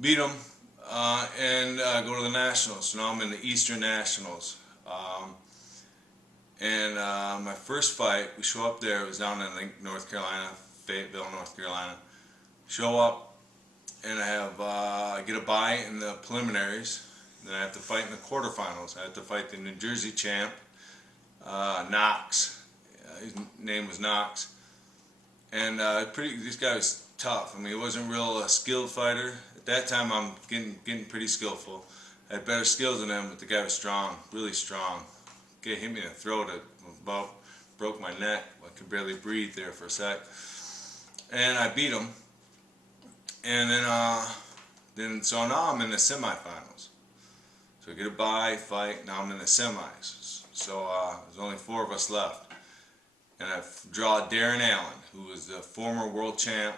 beat them, and go to the Nationals. So now I'm in the Eastern Nationals. And my first fight, we show up there, it was down in North Carolina, Fayetteville, North Carolina. Show up, and I get a bye in the preliminaries. Then I have to fight in the quarterfinals. I have to fight the New Jersey champ, Knox. His name was Knox. And this guy was tough. I mean, he wasn't real a skilled fighter. At that time, I'm getting pretty skillful. I had better skills than him, but the guy was strong, really strong. Guy hit me in the throat. It about broke my neck. I could barely breathe there for a sec. And I beat him. And then so now I'm in the semifinals. So I get a bye, fight. Now I'm in the semis. So there's only 4 of us left. And I draw Darren Allen, who was the former world champ,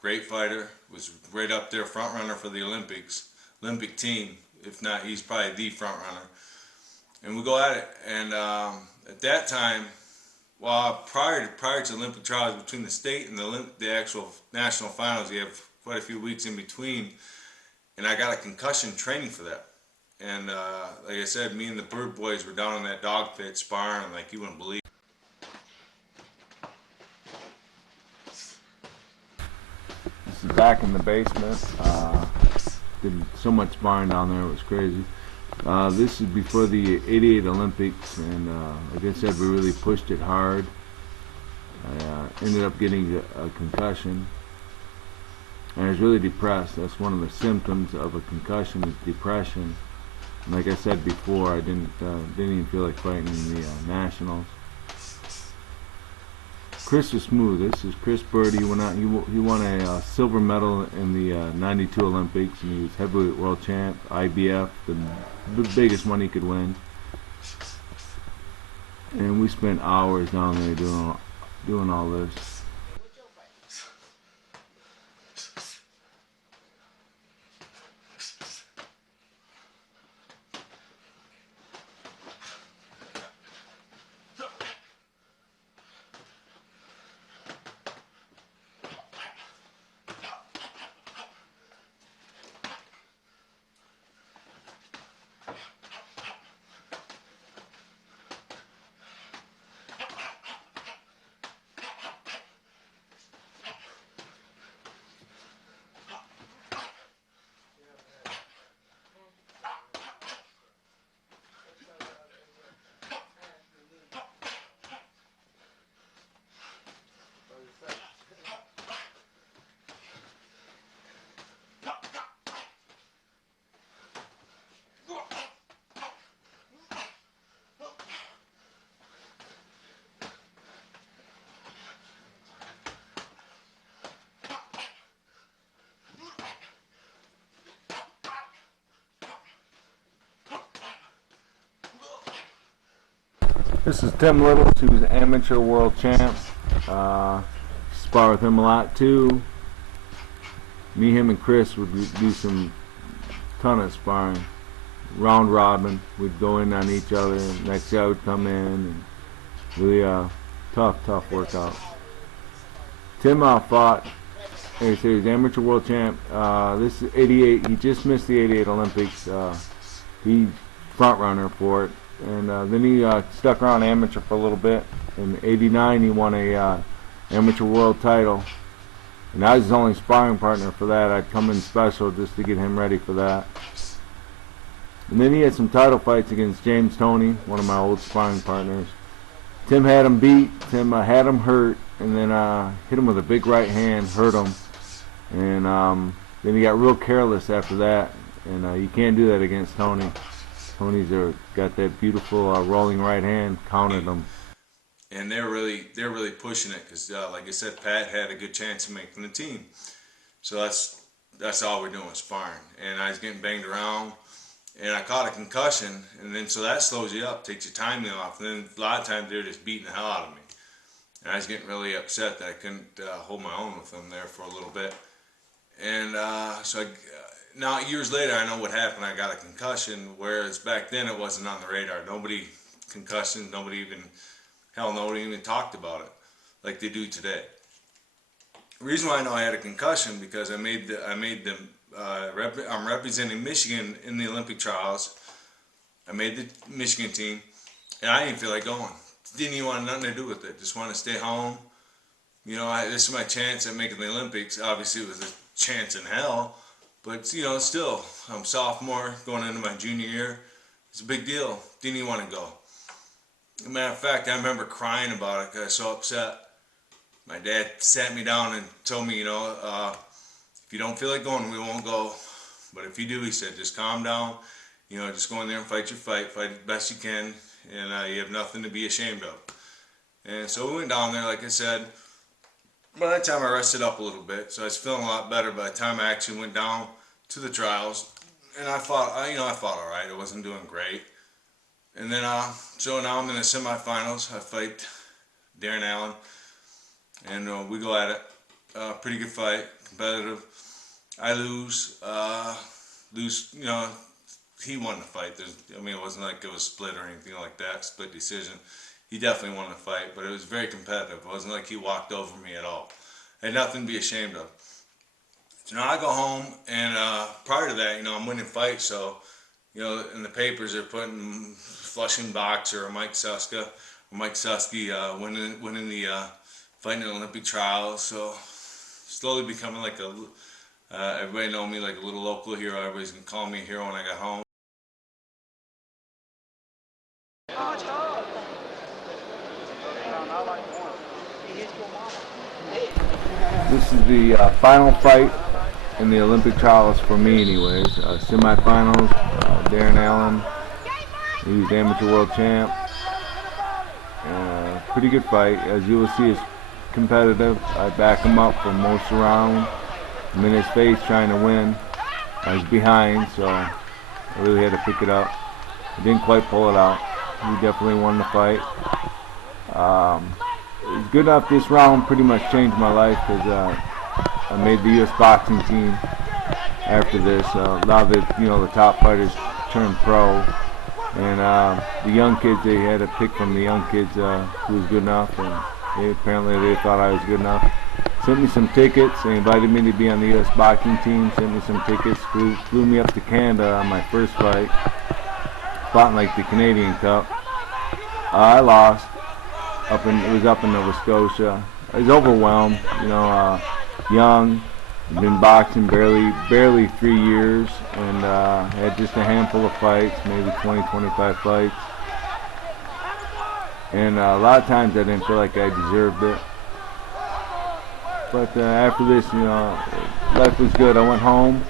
great fighter, was right up there, front runner for the Olympic team. If not, he's probably the front runner. And we go at it. And at that time, prior to Olympic trials, between the state and the actual national finals, you have quite a few weeks in between. And I got a concussion training for that. And like I said, me and the Bird Boys were down in that dog pit sparring like you wouldn't believe. This is back in the basement. Did so much sparring down there, it was crazy. This is before the '88 Olympics, and like I said, we really pushed it hard. I ended up getting a concussion, and I was really depressed. That's one of the symptoms of a concussion, is depression. And like I said before, I didn't even feel like fighting in the nationals. Chris was smooth. This is Chris Bird. He went out. He won a silver medal in the '92 Olympics, and he was heavyweight world champ, IBF, the biggest one he could win. And we spent hours down there doing all this. This is Tim Littles, who's amateur world champ. Spar with him a lot too. Me, him, and Chris would do some ton of sparring. Round robin, we'd go in on each other. Next guy would come in, and really tough workout. Tim fought. Like I said, he's amateur world champ. This is '88. He just missed the '88 Olympics. He's front runner for it. And then he stuck around amateur for a little bit. In '89, he won a amateur world title, and I was his only sparring partner for that. I'd come in special just to get him ready for that. And then he had some title fights against James Toney, one of my old sparring partners. Tim had him beat. Tim had him hurt, and then hit him with a big right hand, hurt him. And then he got real careless after that, and you can't do that against Toney. Tony's got that beautiful rolling right hand, counted them. And they're really pushing it because, like I said, Pat had a good chance of making the team. So that's all we're doing, sparring. And I was getting banged around, and I caught a concussion, and then so that slows you up, takes your timing off. And then a lot of times they're just beating the hell out of me. And I was getting really upset that I couldn't hold my own with them there for a little bit. And now, years later, I know what happened. I got a concussion, whereas back then it wasn't on the radar. Concussion, nobody even talked about it like they do today. The reason why I know I had a concussion because I made the I'm representing Michigan in the Olympic trials. I made the Michigan team, and I didn't feel like going. Didn't even want nothing to do with it. Just want to stay home. You know, this is my chance at making the Olympics. Obviously, it was a chance in hell, but you know, still, I'm sophomore going into my junior year. It's a big deal. Didn't even want to go. As a matter of fact, I remember crying about it because I was so upset. My dad sat me down and told me, you know, if you don't feel like going, we won't go. But if you do, he said, just calm down. You know, just go in there and fight your fight the best you can, and you have nothing to be ashamed of. And so we went down there, like I said. By that time, I rested up a little bit, so I was feeling a lot better by the time I actually went down to the trials. And I fought all right. I wasn't doing great. And then, so now I'm in the semifinals. I fight Darren Allen, and we go at it. Pretty good fight, competitive. I lose. You know, he won the fight. I mean, it wasn't like it was split or anything like that, split decision. He definitely won the fight, but it was very competitive. It wasn't like he walked over me at all. I had nothing to be ashamed of. So now I go home, and prior to that, you know, I'm winning fights, so, you know, in the papers they're putting Flushing Boxer or Mike Suski winning the fighting in the Olympic trials. So slowly becoming like everybody know me like a little local hero. Everybody's gonna call me a hero when I got home. This is the final fight in the Olympic trials for me anyways. Semifinals, Darren Allen, he was the amateur world champ. Pretty good fight. As you will see, it's competitive. I back him up for most round. I'm in his face trying to win. I was behind, so I really had to pick it up. I didn't quite pull it out. He definitely won the fight. It was good enough. This round pretty much changed my life because I made the U.S. boxing team after this. A lot of the top fighters turned pro, and the young kids, they had to pick from the young kids who was good enough, and apparently they thought I was good enough. Sent me some tickets. They invited me to be on the U.S. boxing team. Sent me some tickets. Flew me up to Canada on my first fight. Fought in like the Canadian Cup. I lost. It was up in Nova Scotia. I was overwhelmed. You know, young. Been boxing barely 3 years, and had just a handful of fights, maybe 20, 25 fights. And a lot of times I didn't feel like I deserved it. But after this, you know, life was good. I went home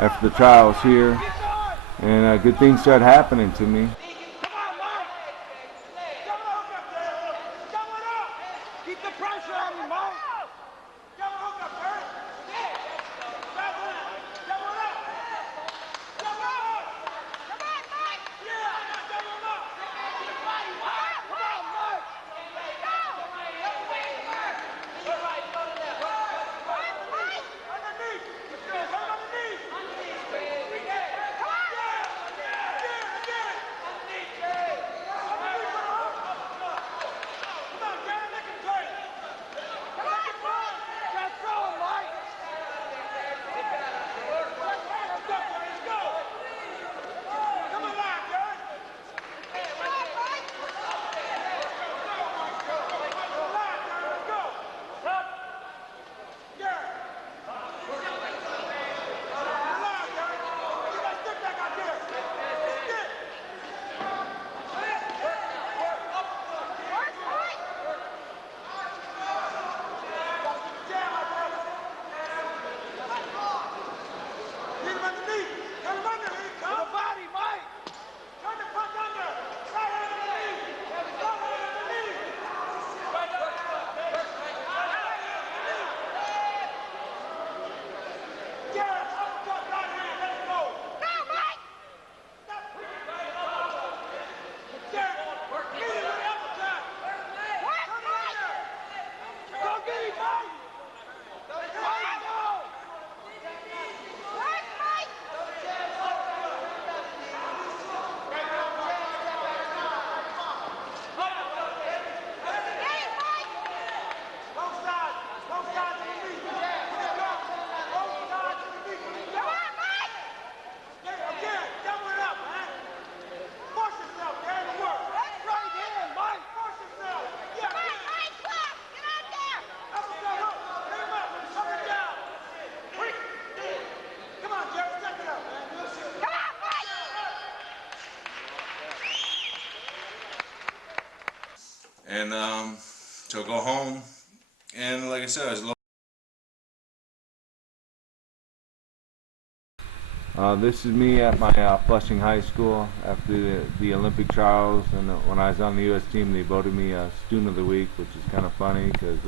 after the trials here, and good things started happening to me. Keep the pressure on me, Mike. And so I go home, and like I said, I was a little. This is me at my Flushing High School after the Olympic trials, and when I was on the U.S. team, they voted me Student of the Week, which is kind of funny because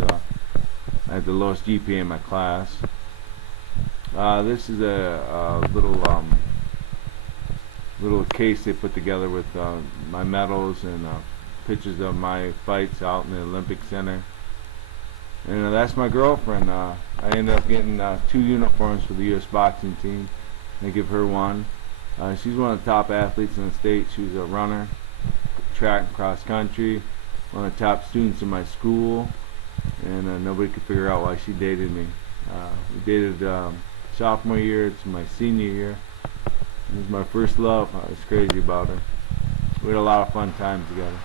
I had the lowest GPA in my class. This is a little case they put together with my medals and pictures of my fights out in the Olympic Center. And that's my girlfriend. I ended up getting 2 uniforms for the U.S. boxing team. They give her one. She's one of the top athletes in the state. She was a runner, track and cross country, one of the top students in my school, and nobody could figure out why she dated me. We dated sophomore year to my senior year. It was my first love. I was crazy about her. We had a lot of fun times together.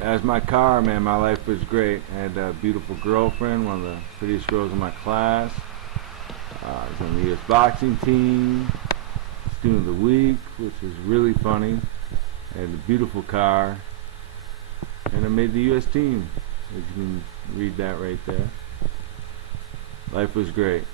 As my car, man, my life was great. I had a beautiful girlfriend, one of the prettiest girls in my class. I was on the U.S. boxing team, Student of the Week, which was really funny. I had a beautiful car, and I made the U.S. team. You can read that right there. Life was great.